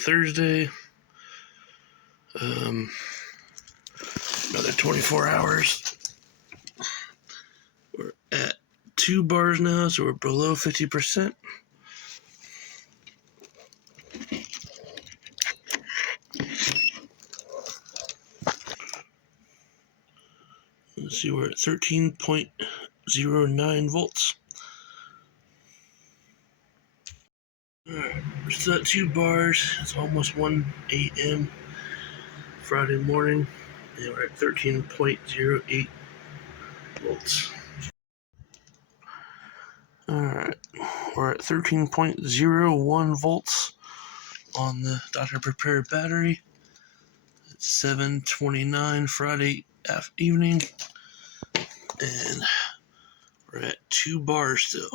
Thursday. Another 24 hours. We're at 2 bars now, so we're below 50%. Let's see, we're at 13.09 volts. Alright, we're still at 2 bars. It's almost 1 a.m. Friday morning, and we're at 13.08 volts. Alright, we're at 13.01 volts on the Dr. Prepare battery. It's 7:29 Friday evening, and we're at 2 bars still.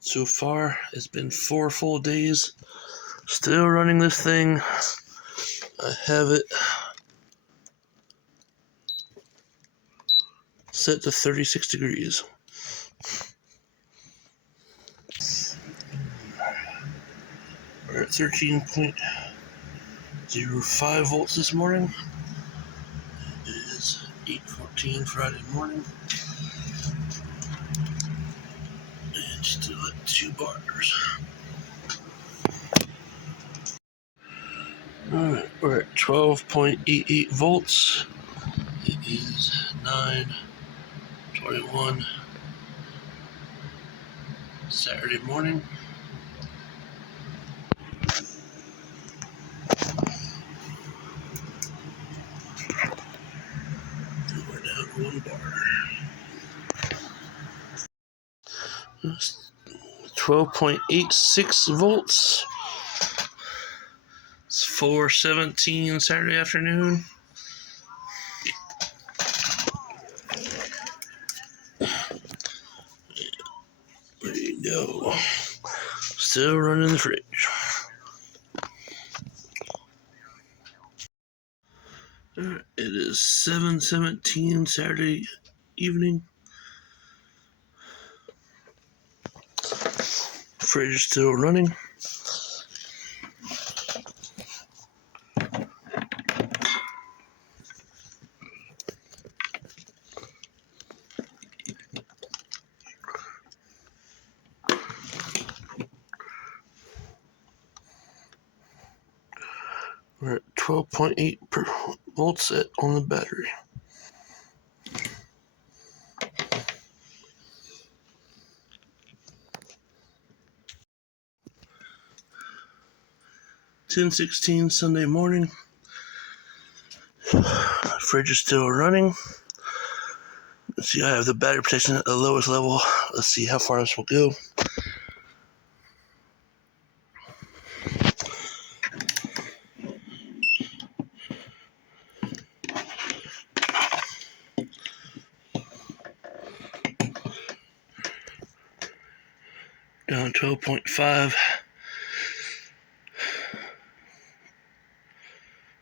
So far, it's been 4 full days. Still running this thing. I have it set to 36 degrees. We're at 13.05 volts this morning. It is 8:14 Friday morning. And still at 2 bars. Alright, we're at 12.88 volts. It is 9:21 Saturday morning. And we're down to 1 bar. 12.86 volts. It's 4:17 Saturday afternoon. There you go. Still running the fridge. It is 7:17 Saturday evening. Fridge is still running. We're at 12.8 volts on the battery. (10:16) Sunday morning. Fridge is still running. Let's see, I have the battery protection at the lowest level. Let's see how far this will go. Down 12.5.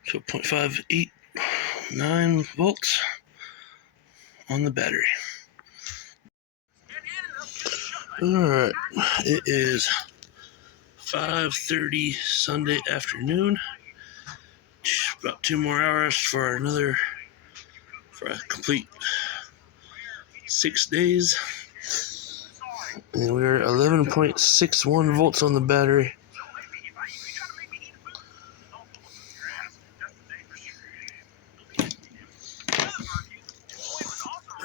12.589 volts on the battery. Alright, it is 5:30 Sunday afternoon. About 2 more hours for a complete 6 days. And we're at 11.61 volts on the battery.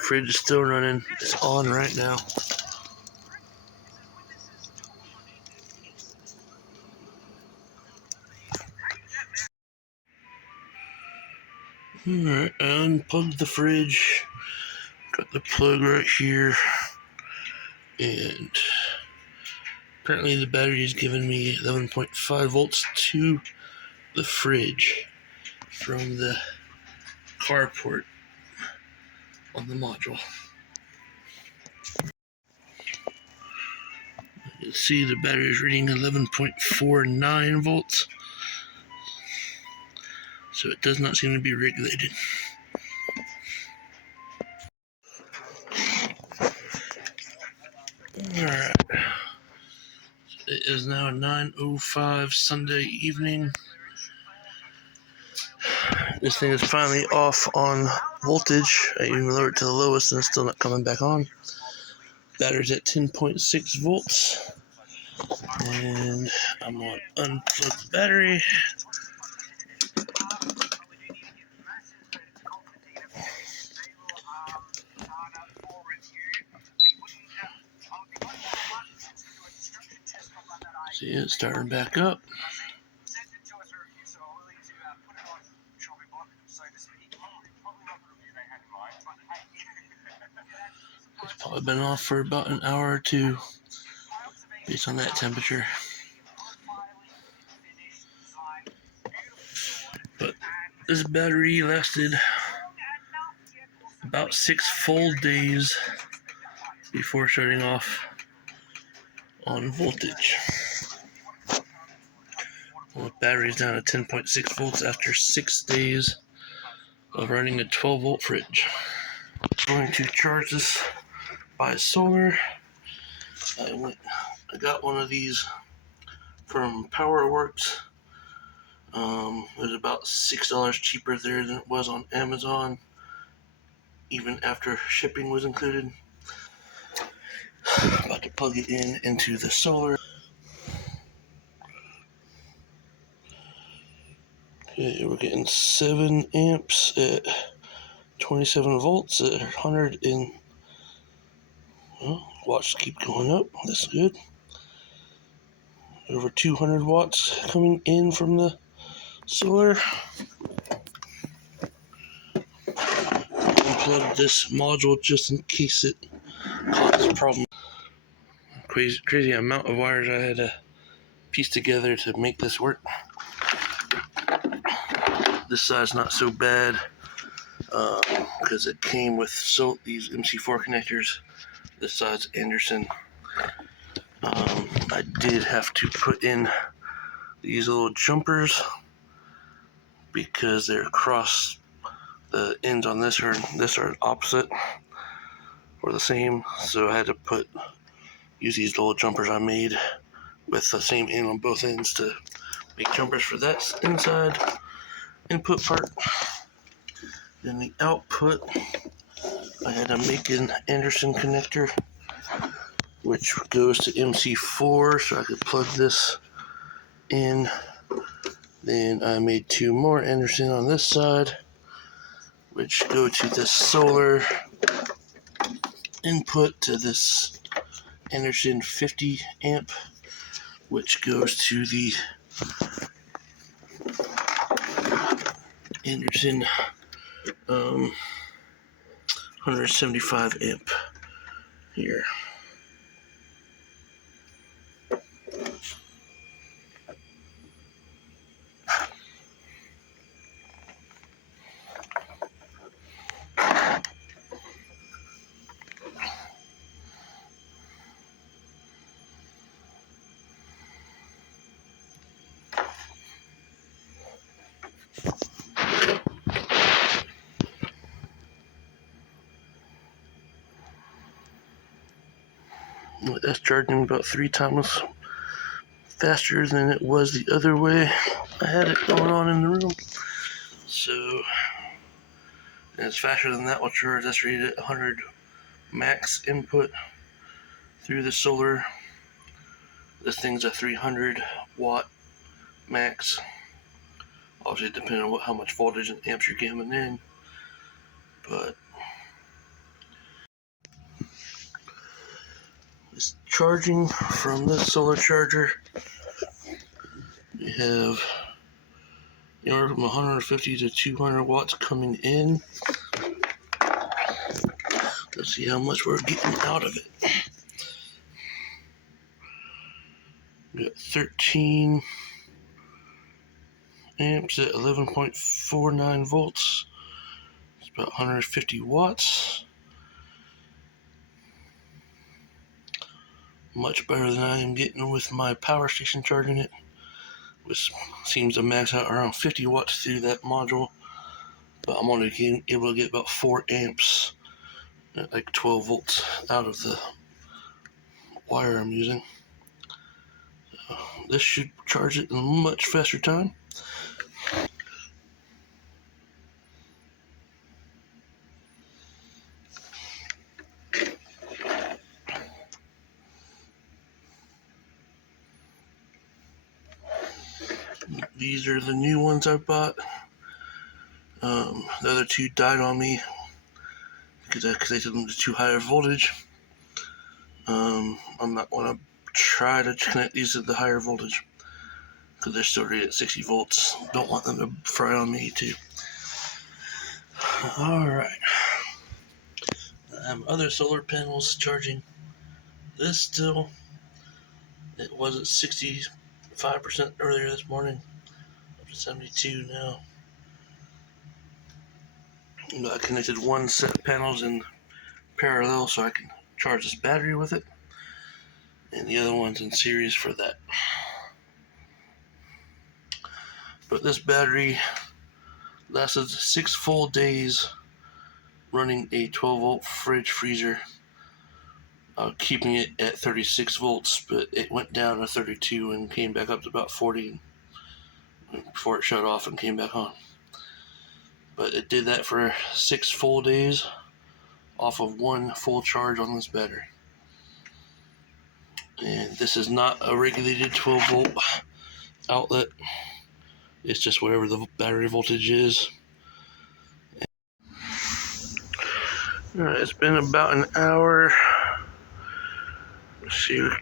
Fridge is still running. It's on right now. Alright, I unplugged the fridge. Got the plug right here. And apparently the battery is giving me 11.5 volts to the fridge from the carport on the module. You can see the battery is reading 11.49 volts. So it does not seem to be regulated. Alright. It is now 9:05 Sunday evening. This thing is finally off on voltage. I even lowered it to the lowest and it's still not coming back on. Battery's at 10.6 volts. And I'm going to unplug the battery. See, it's starting back up. It's probably been off for about an hour or two based on that temperature. But this battery lasted about 6 full days before shutting off on voltage. Well, the battery's down to 10.6 volts after 6 days of running a 12-volt fridge. I'm going to charge this by solar. I got one of these from PowerWorks. It was about $6 cheaper there than it was on Amazon, even after shipping was included. About to plug it into the solar. Okay, we're getting 7 amps at 27 volts at 100 and watts keep going up. That's good. Over 200 watts coming in from the solar. Unplug this module just in case it causes a problem. Crazy amount of wires I had to piece together to make this work. This side's not so bad because it came with these MC4 connectors. This side's Anderson. I did have to put in these little jumpers because they're across the ends on this are opposite or the same, so I had to use these little jumpers I made with the same end on both ends to make jumpers for that inside input part. Then the output, I had to make an Anderson connector which goes to MC4 so I could plug this in. Then I made 2 more Anderson on this side which go to the solar input to this Anderson 50 amp which goes to the Anderson 175 amp here. That's charging about 3 times faster than it was the other way I had it going on in the room. So, and it's faster than that will charge. That's rated at 100 max input through the solar. This thing's a 300 watt max. Obviously, depending on how much voltage and amps you're giving in. But it's charging from this solar charger. We have anywhere from 150 to 200 watts coming in. Let's see how much we're getting out of it. We got 13 amps at 11.49 volts. It's about 150 watts. Much better than I am getting with my power station charging it, which seems to max out around 50 watts through that module. But I'm only able to get about 4 amps at like 12 volts out of the wire I'm using. this should charge it in a much faster time. These are the new ones I bought. The other two died on me because I connected them to too high a voltage. I'm not going to try to connect these to the higher voltage because they're still rated at 60 volts. Don't want them to fry on me too. Alright. I have other solar panels charging. This still, it was at 65% earlier this morning, up to 72 now. I connected one set of panels in parallel so I can charge this battery with it, and the other one's in series for that. But this battery lasted 6 full days running a 12-volt fridge freezer, keeping it at 36 volts, but it went down to 32 and came back up to about 40 before it shut off and came back on. But it did that for 6 full days off of one full charge on this battery. And this is not a regulated 12-volt outlet. It's just whatever the battery voltage is. Alright, it's been about an hour. Let's see, we're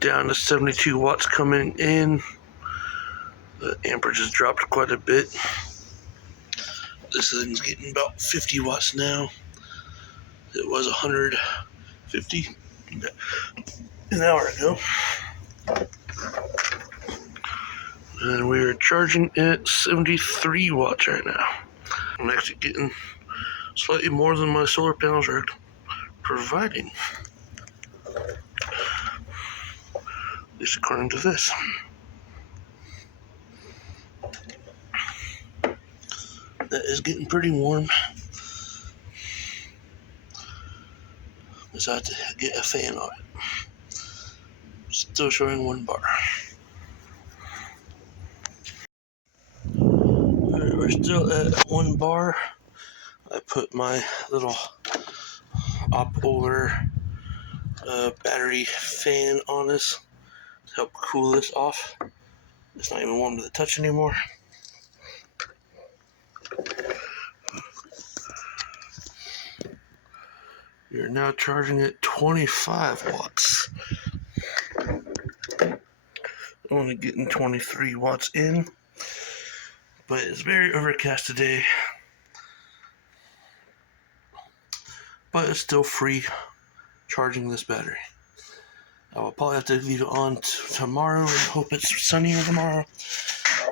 down to 72 watts coming in. The amperage has dropped quite a bit. This thing's getting about 50 watts now. It was 150 an hour ago. And we are charging at 73 watts right now. I'm actually getting slightly more than my solar panels are providing. At least according to this. That is getting pretty warm. So I have to get a fan on it. Still showing 1 bar. Alright, we're still at 1 bar. I put my little op-over battery fan on this to help cool this off. It's not even warm to the touch anymore. You're now charging at 25 watts. Only getting 23 watts in, but it's very overcast today. But it's still free charging this battery. I will probably have to leave it on tomorrow and hope it's sunnier tomorrow.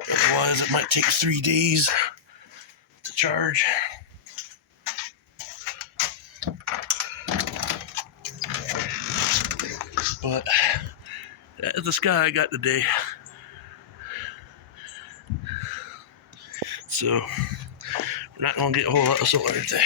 Otherwise, it might take 3 days to charge. But that's the sky I got today. So, we're not going to get a whole lot of solar today.